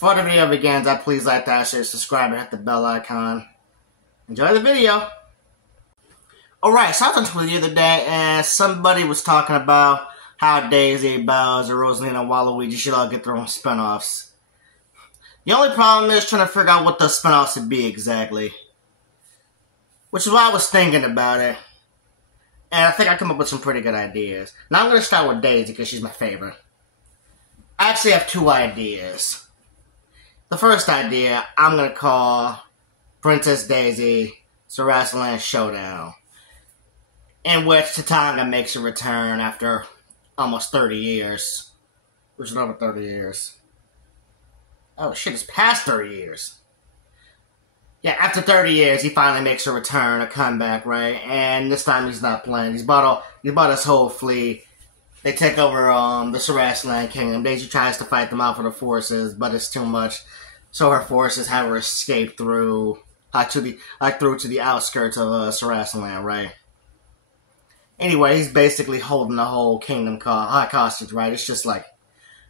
Before the video begins, please like, share, subscribe, and hit the bell icon. Enjoy the video. Alright, so I was on Twitter the other day, and somebody was talking about how Daisy, Bowser, Rosalina, and Waluigi should all get their own spinoffs. The only problem is trying to figure out what the spinoffs would be exactly. Which is why I was thinking about it. And I think I come up with some pretty good ideas. Now I'm going to start with Daisy because she's my favorite. I actually have two ideas. The first idea I'm going to call Princess Daisy Sarasaland Land Showdown, in which Tatanga makes a return after almost 30 years. Which is over 30 years. Oh shit, it's past 30 years. Yeah, after 30 years, he finally makes a return, a comeback, right? And this time he's not playing. He's bought his whole fleet. They take over the Sarasaland Kingdom. Daisy tries to fight them out for the forces, but it's too much. So her forces have her escape through to the outskirts of Sarasaland, right? Anyway, he's basically holding the whole kingdom hostage, right? It's just like,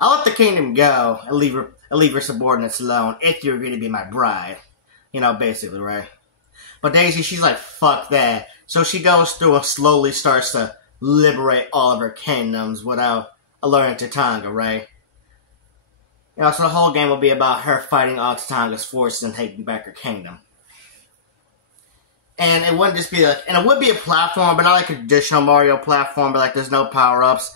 I'll let the kingdom go and leave your subordinates alone if you're going to be my bride. You know, basically, right? But Daisy, she's like, fuck that. So she goes through and slowly starts to liberate all of her kingdoms without alerting Tatanga, right? You know, so the whole game will be about her fighting all Tatanga's forces and taking back her kingdom. And it wouldn't just be like, and it would be a platform, but not like a traditional Mario platform, but like there's no power-ups.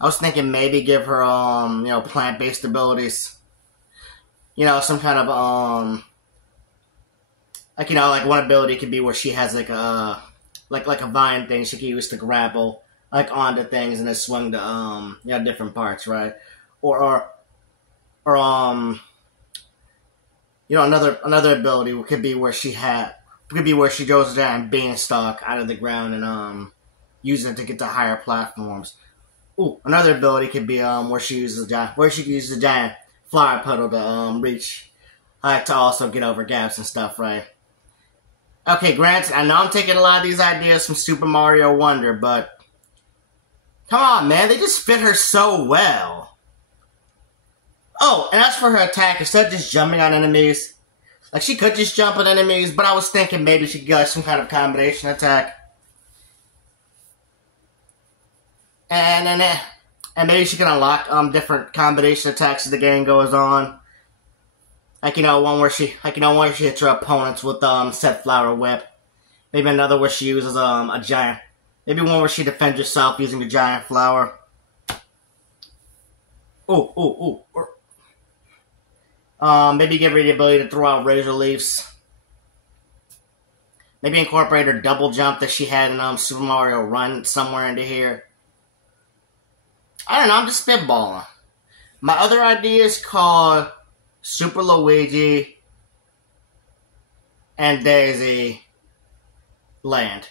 I was thinking maybe give her, you know, plant-based abilities. You know, some kind of, like, you know, like one ability could be where she has like a vine thing she can use to grapple, like, onto things and then swing to, you know, different parts, right? Or you know, another ability could be where she goes down beanstalk out of the ground and, uses it to get to higher platforms. Ooh, another ability could be, where she uses a giant flower puddle to, reach, to also get over gaps and stuff, right? Okay, granted, I know I'm taking a lot of these ideas from Super Mario Wonder, but come on, man, they just fit her so well. Oh, and as for her attack, instead of just jumping on enemies, like, she could just jump on enemies, but I was thinking maybe she could get some kind of combination attack. And maybe she can unlock, different combination attacks as the game goes on. Like, you know, one where she hits her opponents with, Set Flower Whip. Maybe another where she uses, a giant. Maybe one where she defends herself using the giant flower. Ooh. Maybe give her the ability to throw out Razor Leafs. Maybe incorporate her double jump that she had in, Super Mario Run somewhere into here. I don't know, I'm just spitballing. My other idea is called Super Luigi and Daisy Land.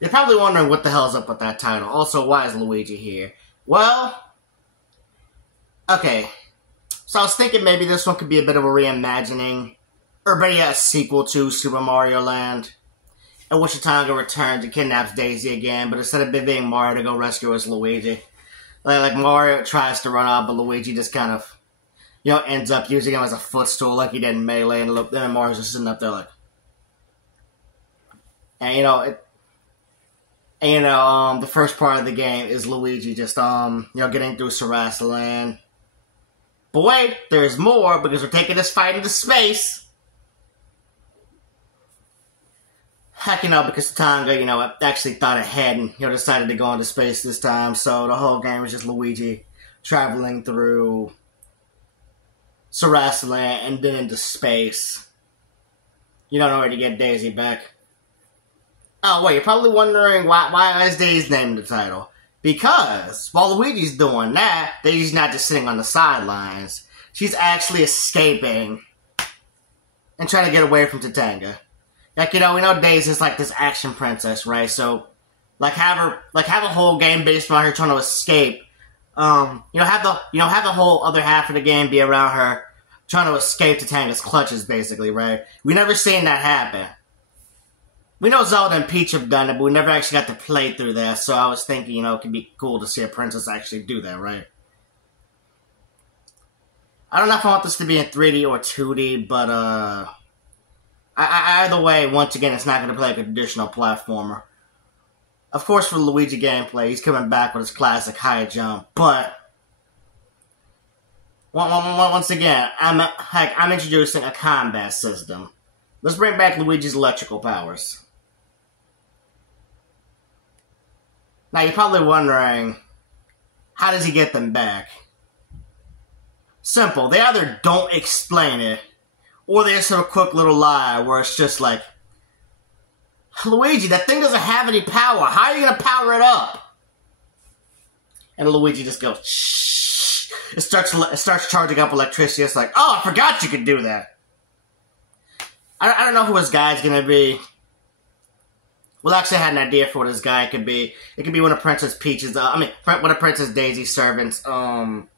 You're probably wondering what the hell is up with that title. Also, why is Luigi here? Well, okay. So I was thinking maybe this one could be a bit of a reimagining, or maybe a sequel to Super Mario Land, in which Tatanga returns and kidnaps Daisy again, but instead of being Mario to go rescue us, Luigi. Like Mario tries to run off, but Luigi just kind of, you know, ends up using him as a footstool like he did in Melee, and then Mario's just sitting up there like... And, you know, the first part of the game is Luigi just, you know, getting through Sarasaland. But wait, there's more, because we're taking this fight into space. Heck, you know, because Tatanga, you know, actually thought ahead and, you know, decided to go into space this time, so the whole game is just Luigi traveling through Sarasaland and then into space. You don't know where to get Daisy back. Oh, wait, you're probably wondering why is Daisy's name in the title? Because, while Luigi's doing that, Daisy's not just sitting on the sidelines. She's actually escaping and trying to get away from Tatanga. Like, you know, we know Daisy's like this action princess, right? So, like, have a whole game based around her trying to escape. You know, have the whole other half of the game be around her trying to escape Tatanga's clutches, basically, right? We never seen that happen. We know Zelda and Peach have done it, but we never actually got to play through that, so I was thinking, you know, it could be cool to see a princess actually do that, right? I don't know if I want this to be in 3D or 2D, but either way, once again, it's not going to play like a traditional platformer. Of course, for Luigi gameplay, he's coming back with his classic high jump, but once again, I'm introducing a combat system. Let's bring back Luigi's electrical powers. Now, you're probably wondering, how does he get them back? Simple. They either don't explain it, or they just have a quick little lie where it's just like, Luigi, that thing doesn't have any power. How are you going to power it up? And Luigi just goes, shh. It starts charging up electricity. It's like, oh, I forgot you could do that. I don't know who his guy's going to be. Well, actually, I had an idea for what his guy could be. It could be one of Princess Peach's, one of Princess Daisy's servants. We don't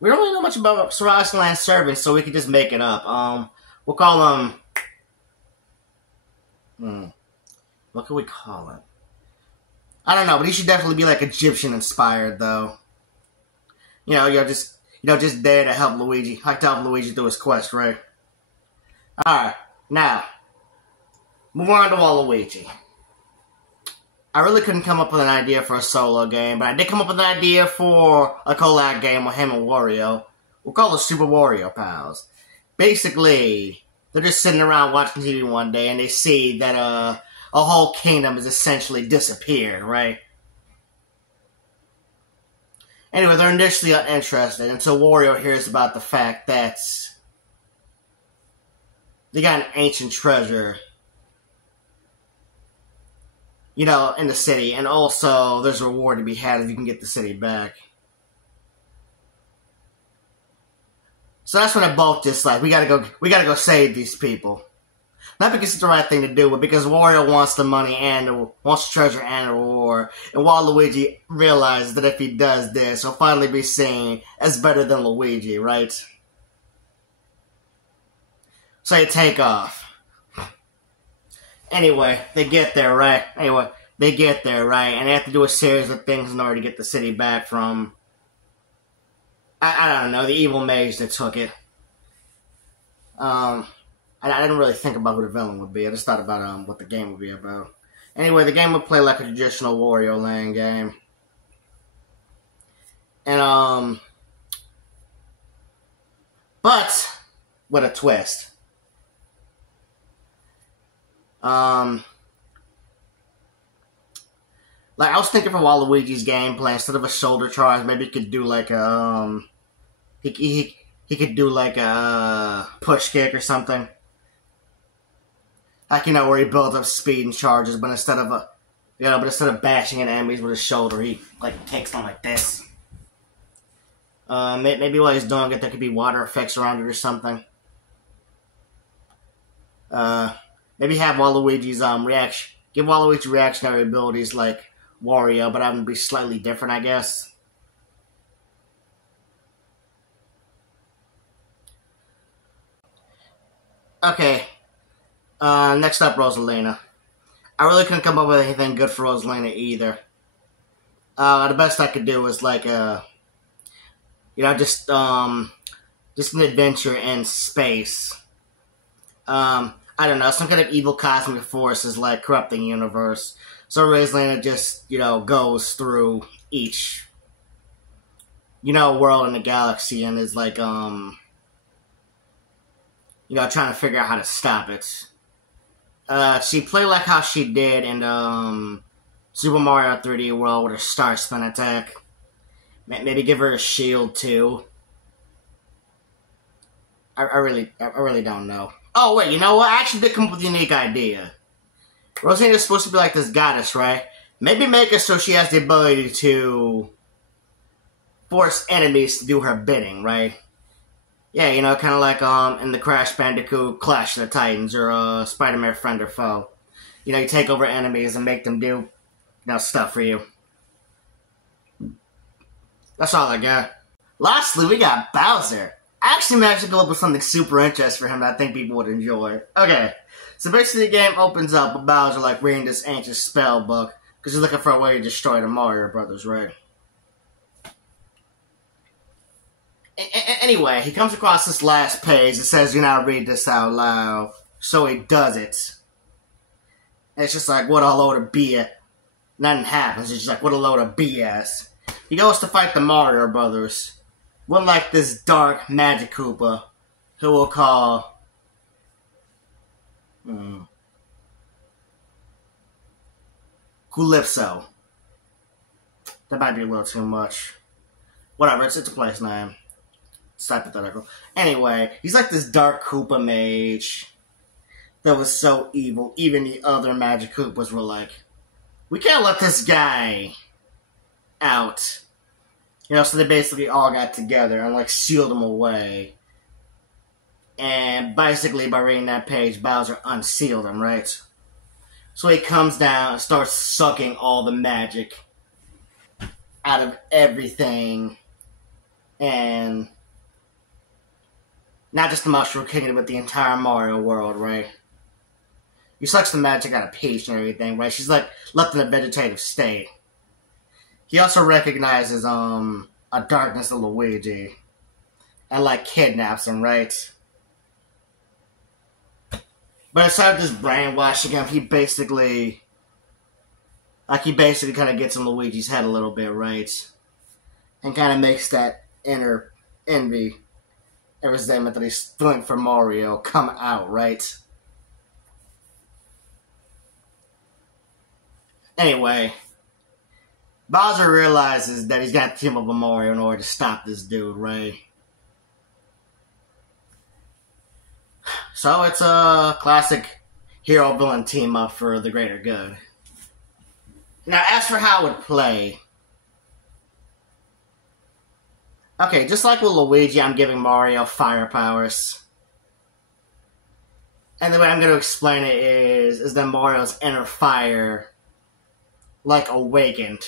really know much about Sir Land's servants, so we could just make it up. We'll call him... What could we call him? I don't know, but he should definitely be, like, Egyptian-inspired, though. Just there to help Luigi. Like to help Luigi through his quest, right? Alright, now... Move on to Waluigi. I really couldn't come up with an idea for a solo game, but I did come up with an idea for a collab game with him and Wario. We'll call it Super Wario Pals. Basically, they're just sitting around watching TV one day and they see that a whole kingdom has essentially disappeared, right? Anyway, they're initially uninterested until Wario hears about the fact that they got an ancient treasure, in the city, and also there's a reward to be had if you can get the city back. So that's when they both just like, we gotta go save these people. Not because it's the right thing to do, but because Wario wants the money and wants the treasure and the reward. And Waluigi realizes that if he does this, he'll finally be seen as better than Luigi, right? So you take off. Anyway, they get there, right? And they have to do a series of things in order to get the city back from, I don't know, the evil mage that took it. I didn't really think about who the villain would be. I just thought about what the game would be about. Anyway, the game would play like a traditional Wario Land game. And, but with a twist. Like, I was thinking for Waluigi's gameplay, instead of a shoulder charge, maybe he could do like a, he could do like a push kick or something. Like, where he builds up speed and charges, but instead of bashing at enemies with his shoulder, he, like, takes them like this. Maybe while he's doing it, there could be water effects around it or something. Maybe have Waluigi's, give Waluigi reactionary abilities like Wario, but have them be slightly different, I guess. Okay. Next up, Rosalina. I really couldn't come up with anything good for Rosalina either. The best I could do was like just an adventure in space. I don't know, some kind of evil cosmic force is like corrupting the universe. So Rosalina just, goes through each, world in the galaxy and is like, trying to figure out how to stop it. She played like how she did in Super Mario 3D World with her Star Spin attack. Maybe give her a shield too. I really don't know. Oh wait, you know what? I actually did come up with a unique idea. Rosalina's supposed to be like this goddess, right? Maybe make her so she has the ability to force enemies to do her bidding, right? Yeah, kind of like in the Crash Bandicoot Clash of the Titans or Spider-Man Friend or Foe. You take over enemies and make them do stuff for you. That's all I got. Lastly, we got Bowser. I actually managed to come up with something super interesting for him that I think people would enjoy. Okay, so basically the game opens up with Bowser like reading this ancient spell book because he's looking for a way to destroy the Mario Brothers, right? Anyway, he comes across this last page. It says, "Do not read this out loud." So he does it. And it's just like, what a load of BS. Nothing happens. It's just like, what a load of BS. He goes to fight the Mario Brothers. With like this dark Magic Koopa, who we'll call Calypso. That might be a little too much. Whatever, it's a place name. It's hypothetical. Anyway, he's like this dark Koopa mage that was so evil. Even the other Magic Koopas were like, we can't let this guy out. You know, so they basically all got together and like sealed him away. And basically by reading that page, Bowser unsealed him, right? So he comes down and starts sucking all the magic out of everything. And not just the Mushroom Kingdom, but the entire Mario world, right? He sucks the magic out of Peach and everything, right? She's like left in a vegetative state. He also recognizes a darkness of Luigi and like kidnaps him, right? But instead of just brainwashing him, he basically kind of gets in Luigi's head a little bit, right? And kind of makes that inner envy and resentment that he's feeling for Mario come out, right? Anyway, Bowser realizes that he's got to team up with Mario in order to stop this dude, right? So it's a classic hero-villain team-up for the greater good. Now, as for how it would play, okay, just like with Luigi, I'm giving Mario fire powers. And the way I'm going to explain it is that Mario's inner fire, like, awakened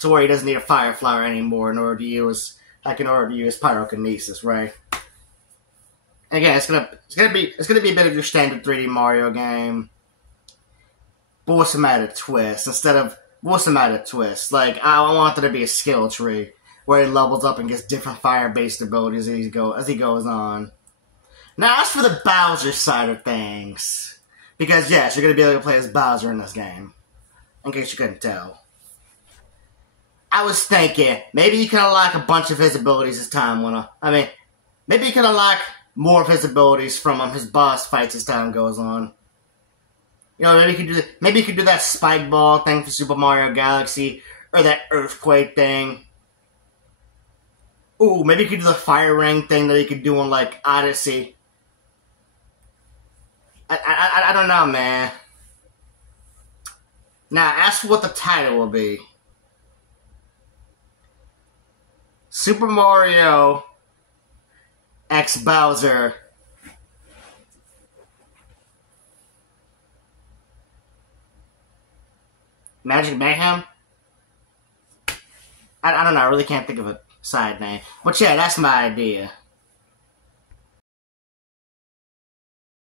to where he doesn't need a fire flower anymore in order to use pyrokinesis, right? And again, it's gonna be a bit of your standard 3D Mario game, but with some added twists. Like, I want there to be a skill tree where he levels up and gets different fire-based abilities as he goes on. Now, as for the Bowser side of things, because yes, you're gonna be able to play as Bowser in this game, in case you couldn't tell. I was thinking, maybe you can unlock a bunch of his abilities as time went on. I mean, maybe you can unlock more of his abilities from his boss fights as time goes on. You know, maybe you could do that spike ball thing for Super Mario Galaxy, or that earthquake thing. Ooh, maybe you could do the fire ring thing that you could do on like Odyssey. I don't know, man. Now, as for what the title will be, Super Mario X Bowser Magic Mayhem? I don't know, I really can't think of a side name. But yeah, that's my idea.